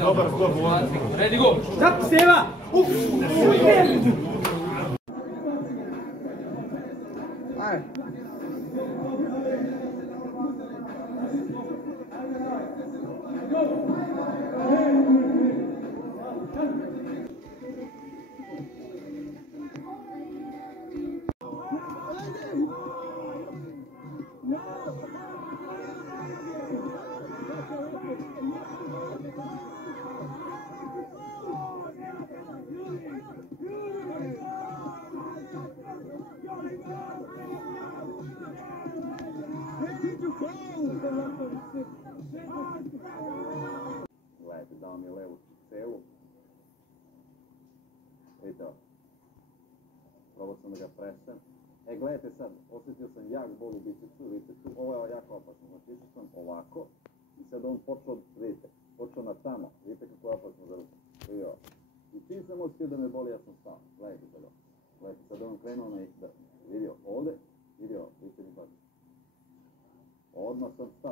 Dobar skok. Ready, go! Stop, Steva! Ajde. Gledajte, dao mi je levu celu. Vidite ovo. Probao sam da ga presem. Gledajte sad, osjetio sam jak bol u bicepsu, vidite tu, ovo je jako opasno. Znači, išao sam ovako i sad on počeo, vidite, počeo na tamo. Vidite kako je opasno za ruku. I čim sam osjetio da me boli, ja sam stao. Gledajte sad ovo. Gledajte, sad on krenuo na vidio ovde, vidite mi pa. Odmah sam stao.